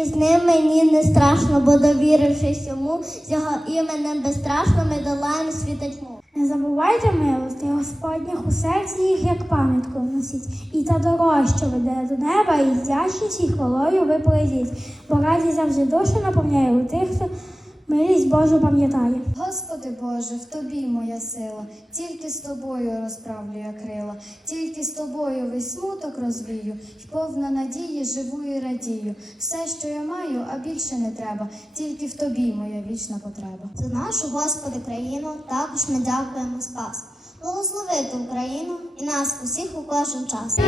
Тільки з ним мені не страшно, бо довірившись йому, з його іменем безстрашно ми долаємо світотьму. Не забувайте милости Господніх у серці їх, як пам'ятку носіть, і та дорога, що веде до неба, і з і хвалою ви пройдіть, бо радість завжди душу наповняє у тих, хто милість Божу пам'ятає. Господи Боже, в тобі моя сила, тільки з тобою розправлю я крила, тільки з тобою весь смуток розвію, й повна надії живу і радію. Все, що я маю, а більше не треба, тільки в тобі моя вічна потреба. За нашу Господи країну також ми дякуємо спас. Благословити Україну і нас усіх у кожен час.